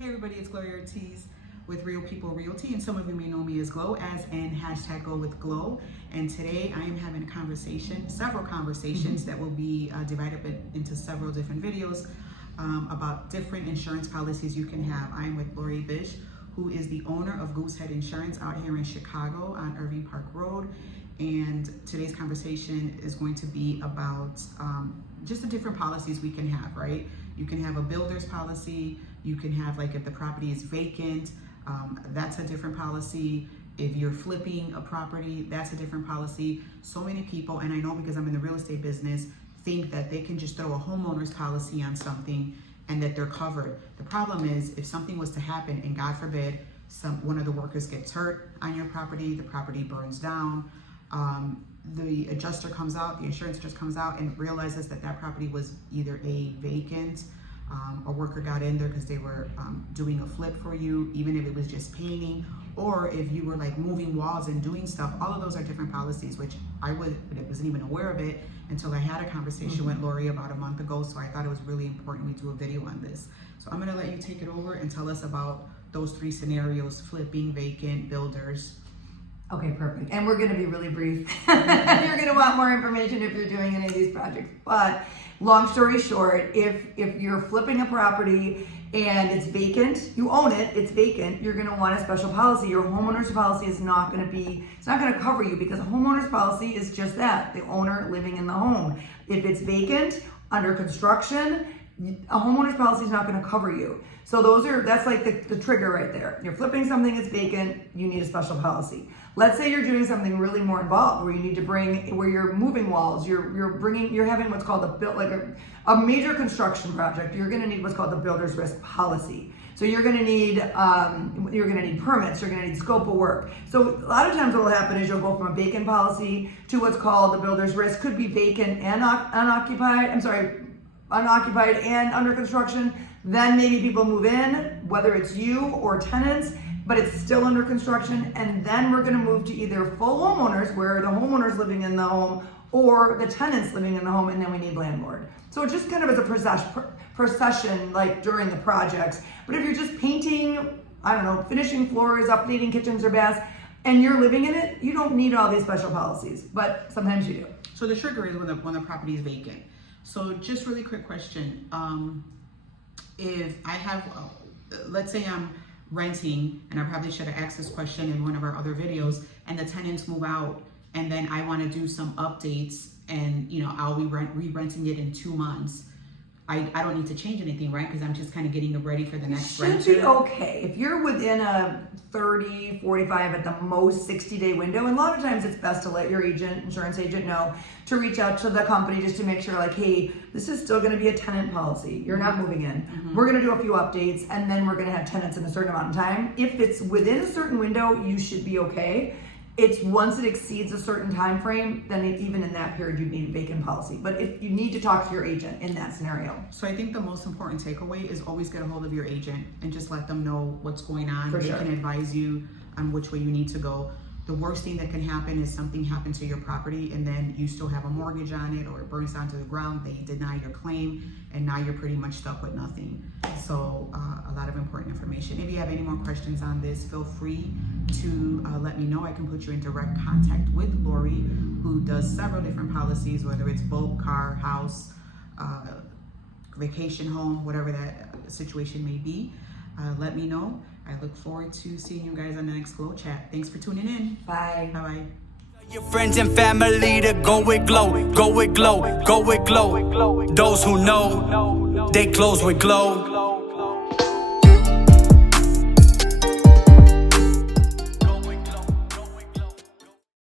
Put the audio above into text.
Hey everybody, it's Laurie Ortiz with Real People Realty, and some of you may know me as Glow, as in hashtag Go with Glow. And today I am having a conversation, several conversations that will be divided up into several different videos about different insurance policies you can have. I am with Laurie Bish, who is the owner of Goosehead Insurance out here in Chicago on Irving Park Road. And today's conversation is going to be about just the different policies we can have, right? You can have a builder's policy. You can have, like, if the property is vacant, that's a different policy. If you're flipping a property, that's a different policy. So many people, and I know because I'm in the real estate business, think that they can just throw a homeowner's policy on something and that they're covered. The problem is, if something was to happen, and God forbid, one of the workers gets hurt on your property, the property burns down, the adjuster comes out, the insurance just comes out and realizes that that property was either a vacant, a worker got in there because they were doing a flip for you, even if it was just painting, or if you were like moving walls and doing stuff. All of those are different policies, which I wasn't even aware of it until I had a conversation with Laurie about a month ago. So I thought it was really important we do a video on this. So I'm gonna let you take it over and tell us about those three scenarios: flipping, vacant, builders. Okay, perfect. And we're going to be really brief. You're going to want more information if you're doing any of these projects. But long story short, if you're flipping a property and it's vacant, you own it, it's vacant, you're going to want a special policy. Your homeowner's policy is not going to cover you, because a homeowner's policy is just that, the owner living in the home. If it's vacant, under construction, a homeowner's policy is not going to cover you. So that's like the trigger right there. You're flipping something that's vacant, you need a special policy. Let's say you're doing something really more involved, where you need to where you're moving walls, you're having what's called a major construction project. You're going to need what's called the builder's risk policy. So you're going to need permits, you're going to need scope of work. So a lot of times what will happen is you'll go from a vacant policy to what's called the builder's risk. Could be vacant and unoccupied and under construction. Then maybe people move in, whether it's you or tenants, but it's still under construction. And then we're going to move to either full homeowners, where the homeowner's living in the home, or the tenants living in the home, and then we need landlord. So it just kind of is a procession, like during the projects. But if you're just painting, I don't know, finishing floors, updating kitchens or baths, and you're living in it, you don't need all these special policies, but sometimes you do. So the trigger is when the property is vacant. So just really quick question. If I have, let's say I'm renting, and I probably should have asked this question in one of our other videos, and the tenants move out, and then I want to do some updates, and I'll be re-renting it in 2 months. I don't need to change anything, right? Because I'm just kind of getting it ready for the next renter. Should be okay. If you're within a 30, 45, at the most 60-day window, and a lot of times it's best to let your insurance agent know to reach out to the company just to make sure, like, hey, this is still going to be a tenant policy. You're not moving in. We're going to do a few updates, and then we're going to have tenants in a certain amount of time. If it's within a certain window, you should be okay. It's once it exceeds a certain time frame, then even in that period, you need a vacant policy. But if you need to talk to your agent in that scenario. So I think the most important takeaway is always get a hold of your agent and just let them know what's going on. They can advise you on which way you need to go. The worst thing that can happen is something happened to your property, and then you still have a mortgage on it, or it burns down to the ground, they deny your claim, and now you're pretty much stuck with nothing. So a lot of important information. If you have any more questions on this, feel free to let me know. I can put you in direct contact with Laurie, who does several different policies, whether it's boat, car, house, vacation home, whatever that situation may be. Let me know. I look forward to seeing you guys on the next Glow Chat. Thanks for tuning in. Bye. Bye-bye. Your friends and family to go with Glow, go with Glow, go with Glow. Those who know, they close with Glow.